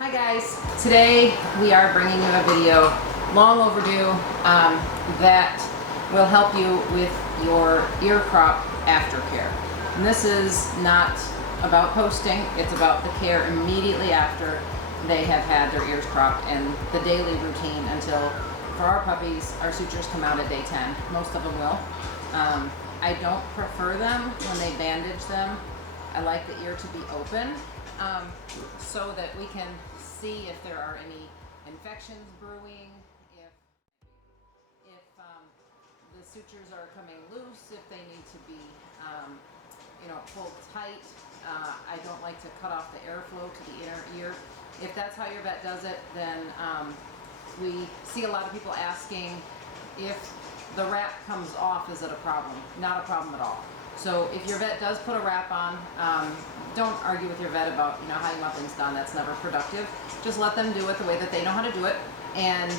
Hi guys, today we are bringing you a video long overdue that will help you with your ear crop aftercare. And this is not about posting, it's about the care immediately after they have had their ears cropped and the daily routine until, for our puppies, our sutures come out at day 10. Most of them will. I don't prefer them when they bandage them. I like the ear to be open so that we can see if there are any infections brewing, if the sutures are coming loose, if they need to be pulled tight. I don't like to cut off the airflow to the inner ear. If that's how your vet does it, then we see a lot of people asking if the wrap comes off, is it a problem? Not a problem at all. So if your vet does put a wrap on, don't argue with your vet about how you want things done. That's never productive. Just let them do it the way that they know how to do it. And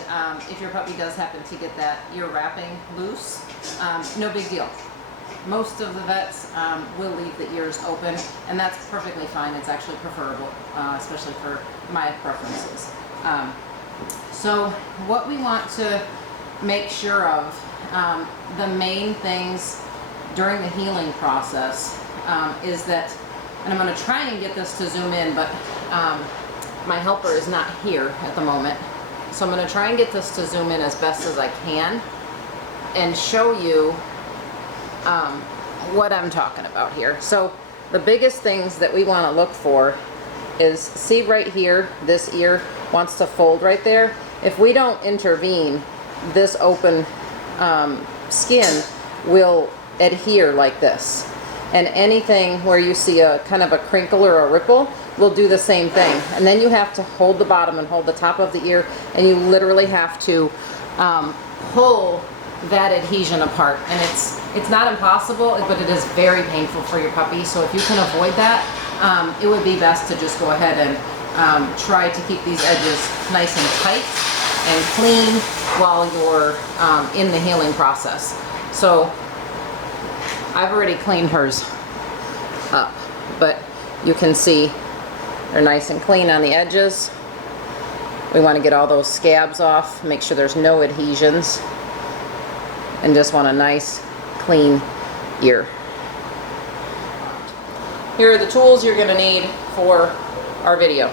if your puppy does happen to get that ear wrapping loose, no big deal. Most of the vets will leave the ears open, and that's perfectly fine. It's actually preferable, especially for my preferences. So what we want to make sure of, the main things during the healing process is that, and I'm going to try and get this to zoom in, but my helper is not here at the moment. So I'm going to try and get this to zoom in as best as I can and show you what I'm talking about here. So the biggest things that we want to look for is, see right here, this ear wants to fold right there. If we don't intervene, this open skin will adhere like this. And anything where you see a kind of a crinkle or a ripple will do the same thing. And then you have to hold the bottom and hold the top of the ear, and you literally have to pull that adhesion apart. And it's not impossible, but it is very painful for your puppy. So if you can avoid that, it would be best to just go ahead and try to keep these edges nice and tight and clean while you're in the healing process. So I've already cleaned hers up, but you can see they're nice and clean on the edges. We want to get all those scabs off, make sure there's no adhesions, and just want a nice clean ear. Here are the tools you're going to need for our video.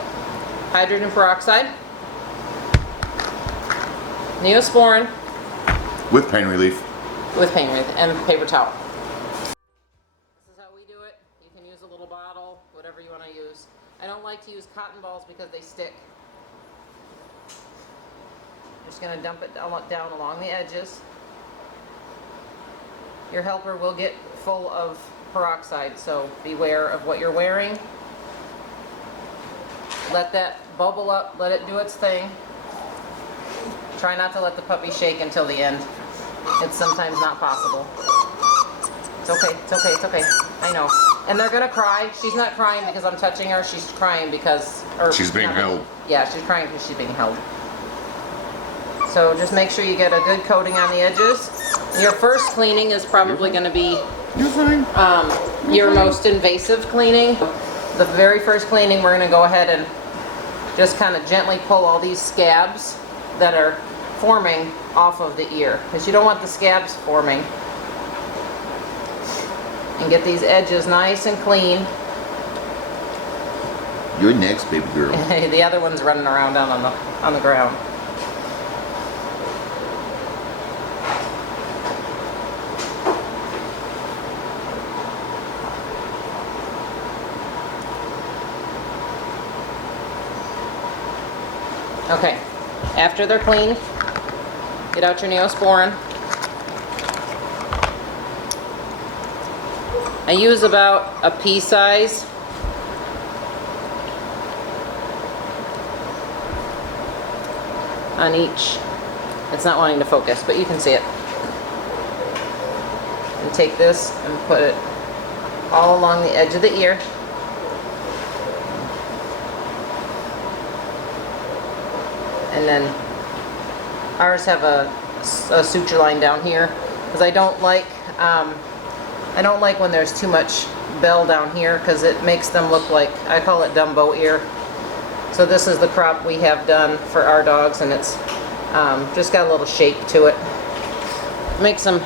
Hydrogen peroxide, Neosporin with pain relief, and paper towel. This is how we do it. You can use a little bottle, whatever you want to use. I don't like to use cotton balls because they stick. I'm just going to dump it down along the edges. Your helper will get full of peroxide, so beware of what you're wearing. Let that bubble up, let it do its thing. Try not to let the puppy shake until the end. It's sometimes not possible. It's okay, it's okay, it's okay. I know. And they're gonna cry. She's not crying because I'm touching her. She's crying because... she's being held. Yeah, she's crying because she's being held. So just make sure you get a good coating on the edges. Your first cleaning is probably gonna be your most invasive cleaning. The very first cleaning, we're gonna go ahead and just kind of gently pull all these scabs that are forming off of the ear, because you don't want the scabs forming. And get these edges nice and clean. You're next, baby girl. The other one's running around down on the ground. Okay, after they're clean, get out your Neosporin. I use about a pea size. On each. It's not wanting to focus, but you can see it. And take this and put it all along the edge of the ear. And then ours have a suture line down here, because I don't like when there's too much bell down here, because it makes them look like, I call it Dumbo ear. So this is the crop we have done for our dogs, and it's just got a little shape to it. Makes them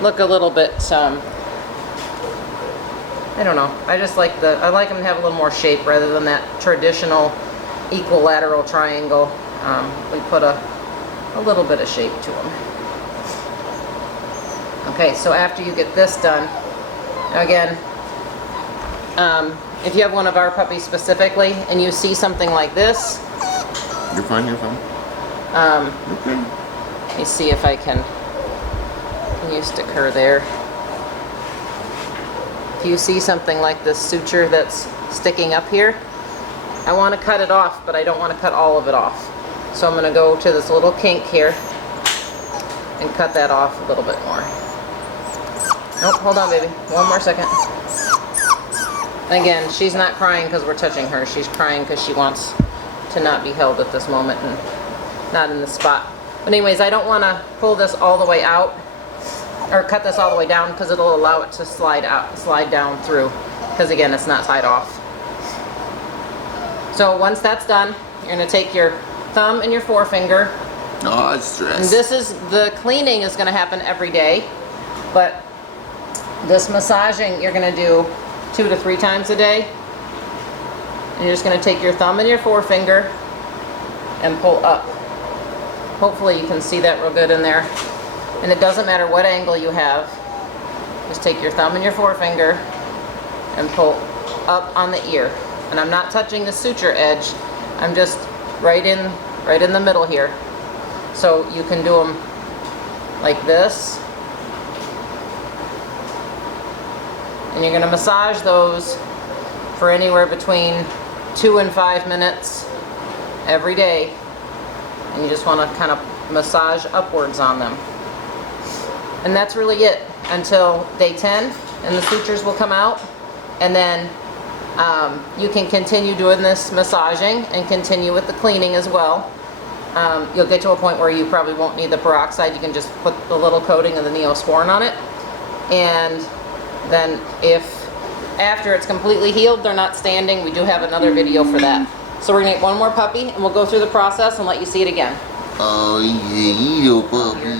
look a little bit, I don't know. I like them to have a little more shape rather than that traditional equilateral triangle. We put a little bit of shape to them. Okay, so after you get this done, again, if you have one of our puppies specifically and you see something like this, You're fine, you're fine. Okay. let me see if I can you stick her there. If you see something like this suture that's sticking up here, I want to cut it off, but I don't want to cut all of it off. So I'm going to go to this little kink here and cut that off a little bit more. Nope, hold on, baby. One more second. Again, she's not crying because we're touching her. She's crying because she wants to not be held at this moment and not in the spot. But anyways, I don't want to pull this all the way out or cut this all the way down because it'll allow it to slide down through, because again, it's not tied off. So once that's done, you're going to take your thumb and your forefinger. Oh, it's stress. And this is, the cleaning is going to happen every day, but this massaging you're going to do 2 to 3 times a day. And you're just going to take your thumb and your forefinger and pull up. Hopefully you can see that real good in there. And it doesn't matter what angle you have. Just take your thumb and your forefinger and pull up on the ear. And I'm not touching the suture edge. I'm just right in the middle here. So you can do them like this. And you're going to massage those for anywhere between 2 and 5 minutes every day. And you just want to kind of massage upwards on them. And that's really it until day 10, and the sutures will come out. And then you can continue doing this massaging and continue with the cleaning as well. You'll get to a point where you probably won't need the peroxide. You can just put the little coating of the Neosporin on it. And then if after it's completely healed, they're not standing, we do have another video for that. So we're gonna get one more puppy and we'll go through the process and let you see it again. Oh, yeah, you puppy.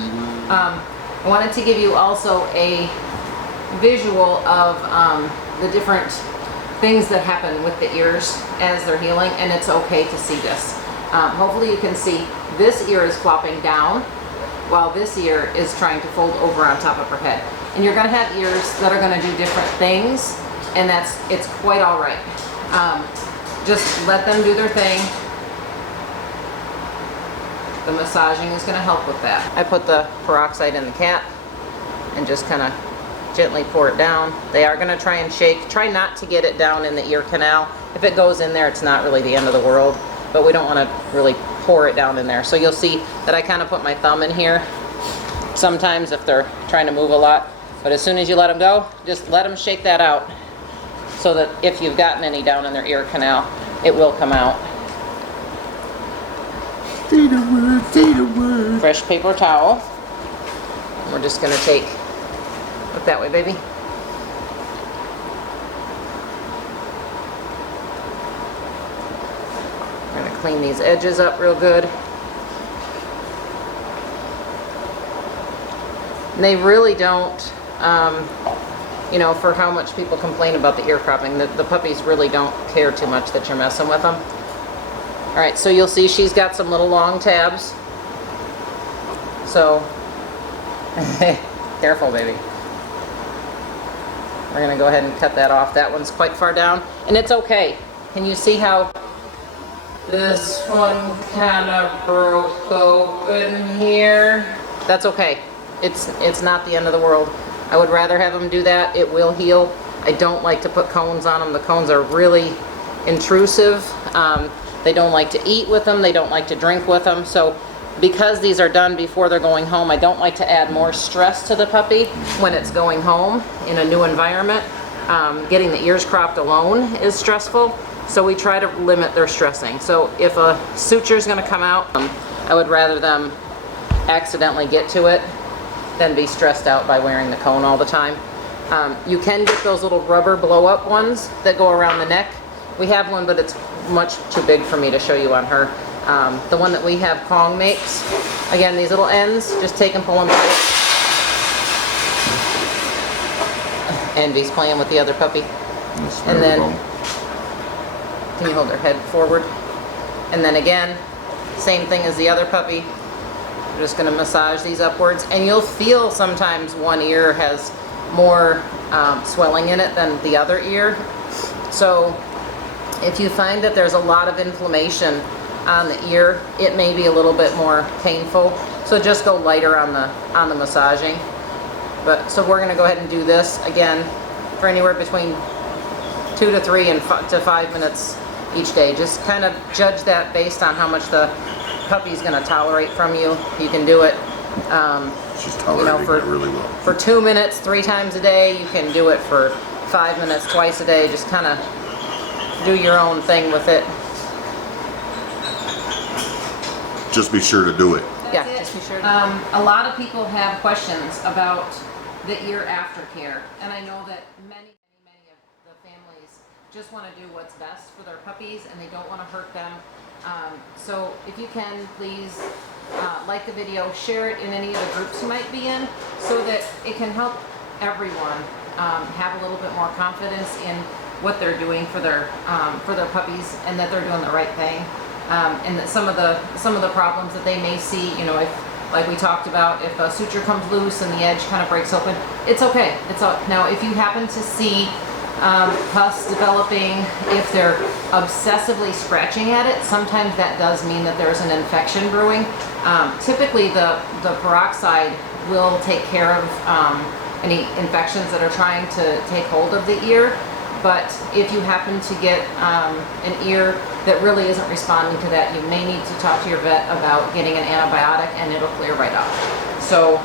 I wanted to give you also a visual of the different things that happen with the ears as they're healing, and it's okay to see this. Hopefully you can see this ear is flopping down while this ear is trying to fold over on top of her head. And you're gonna have ears that are gonna do different things, and it's quite all right. Just let them do their thing. The massaging is gonna help with that. I put the peroxide in the cap and just kind of gently pour it down. They are gonna try and shake. Try not to get it down in the ear canal. If it goes in there, it's not really the end of the world, but we don't wanna really pour it down in there. So you'll see that I kind of put my thumb in here sometimes if they're trying to move a lot. But as soon as you let them go, just let them shake that out so that if you've gotten any down in their ear canal, it will come out. Say the word, say the word. Fresh paper towel. We're just gonna take, look that way, baby. We're gonna clean these edges up real good. And they really don't, you know, for how much people complain about the ear cropping, the puppies really don't care too much that you're messing with them. All right, so you'll see she's got some little long tabs. So, careful, baby. We're gonna go ahead and cut that off. That one's quite far down, and it's okay. Can you see how this one kind of broke open here? That's okay. It's not the end of the world. I would rather have them do that. It will heal. I don't like to put cones on them. The cones are really intrusive. They don't like to eat with them. They don't like to drink with them. So because these are done before they're going home, I don't like to add more stress to the puppy when it's going home in a new environment. Getting the ears cropped alone is stressful. So we try to limit their stressing. So if a suture is going to come out, I would rather them accidentally get to it than be stressed out by wearing the cone all the time. You can get those little rubber blow-up ones that go around the neck, We have one, but it's much too big for me to show you on her. The one that we have Kong makes, again, these little ends, just take and pull them tight. Envy's playing with the other puppy. And then, can you hold her head forward? And then again, same thing as the other puppy. We're just going to massage these upwards, and you'll feel sometimes one ear has more swelling in it than the other ear. So if you find that there's a lot of inflammation on the ear, it may be a little bit more painful. So just go lighter on the massaging. But so we're going to go ahead and do this again for anywhere between 2 to 3 and 5 minutes each day. Just kind of judge that based on how much the puppy's going to tolerate from you. You can do it. She's tolerating it really well. For 2 minutes, 3 times a day. You can do it for 5 minutes, twice a day. Just kind of do your own thing with it. Just be sure to do it. Yeah, just be sure. A lot of people have questions about the ear aftercare, and I know that many of the families just want to do what's best for their puppies, and they don't want to hurt them. So if you can, please like the video, share it in any of the groups you might be in, so that it can help everyone have a little bit more confidence in what they're doing for their puppies, and that they're doing the right thing. And that some of the problems that they may see, you know, if, like we talked about, if a suture comes loose and the edge kind of breaks open, it's okay. Now, if you happen to see pus developing, if they're obsessively scratching at it, sometimes that does mean that there's an infection brewing. Typically, the peroxide will take care of any infections that are trying to take hold of the ear. But if you happen to get an ear that really isn't responding to that, you may need to talk to your vet about getting an antibiotic, and it'll clear right up. So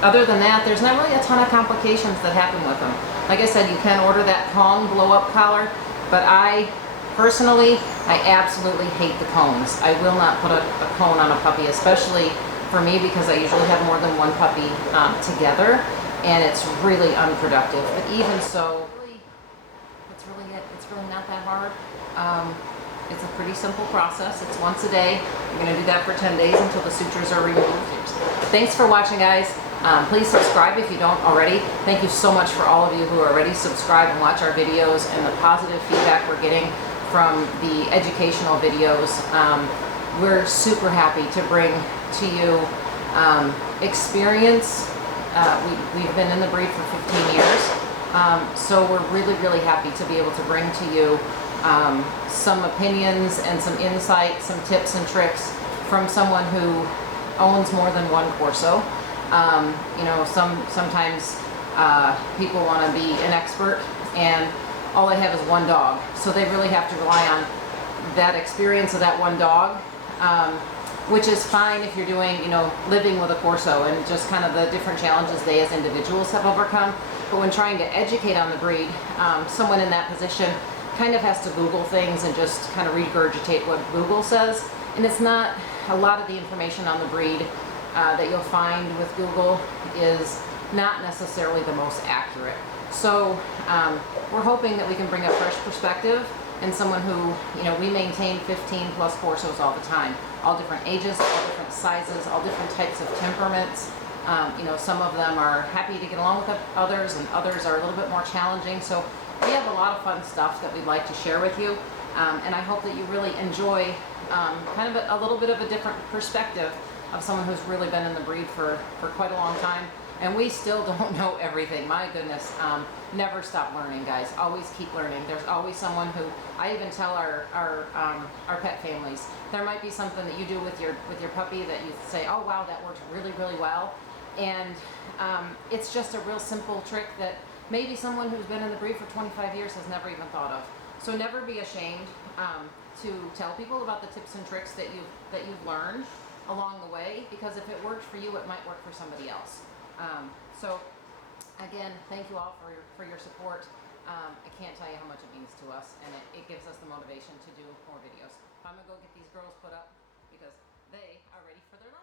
other than that, there's not really a ton of complications that happen with them. Like I said, you can order that Kong blow-up collar, but I personally absolutely hate the cones. I will not put a cone on a puppy, especially for me, because I usually have more than one puppy together, and it's really unproductive. But even so, it's really not that hard. It's a pretty simple process. It's once a day. You're going to do that for 10 days until the sutures are removed. Thanks for watching, guys. Please subscribe if you don't already. Thank you so much for all of you who are already subscribed and watch our videos, and the positive feedback we're getting from the educational videos. We're super happy to bring to you experience. We've been in the breed for 15 years. So we're really, really happy to be able to bring to you some opinions and some insight, some tips and tricks from someone who owns more than one Corso. You know, sometimes people want to be an expert, and all they have is one dog. So they really have to rely on that experience of that one dog, which is fine if you're doing, you know, living with a Corso and just kind of the different challenges they as individuals have overcome. But when trying to educate on the breed, someone in that position kind of has to Google things and just kind of regurgitate what Google says. And it's not, a lot of the information on the breed that you'll find with Google is not necessarily the most accurate. So we're hoping that we can bring a fresh perspective, and someone who, you know, we maintain 15 plus Corsos all the time. All different ages, all different sizes, all different types of temperaments. You know, some of them are happy to get along with others, and others are a little bit more challenging. So we have a lot of fun stuff that we'd like to share with you. And I hope that you really enjoy kind of a little bit of a different perspective of someone who's really been in the breed for quite a long time. And we still don't know everything. My goodness, never stop learning, guys. Always keep learning. There's always someone who, I even tell our pet families, there might be something that you do with your puppy that you say, oh wow, that worked really, really well. And it's just a real simple trick that maybe someone who's been in the breed for 25 years has never even thought of. So never be ashamed to tell people about the tips and tricks that you've learned along the way, because if it worked for you, it might work for somebody else. So again, thank you all for your support. I can't tell you how much it means to us, and it gives us the motivation to do more videos. I'm gonna go get these girls put up because they are ready for their lunch.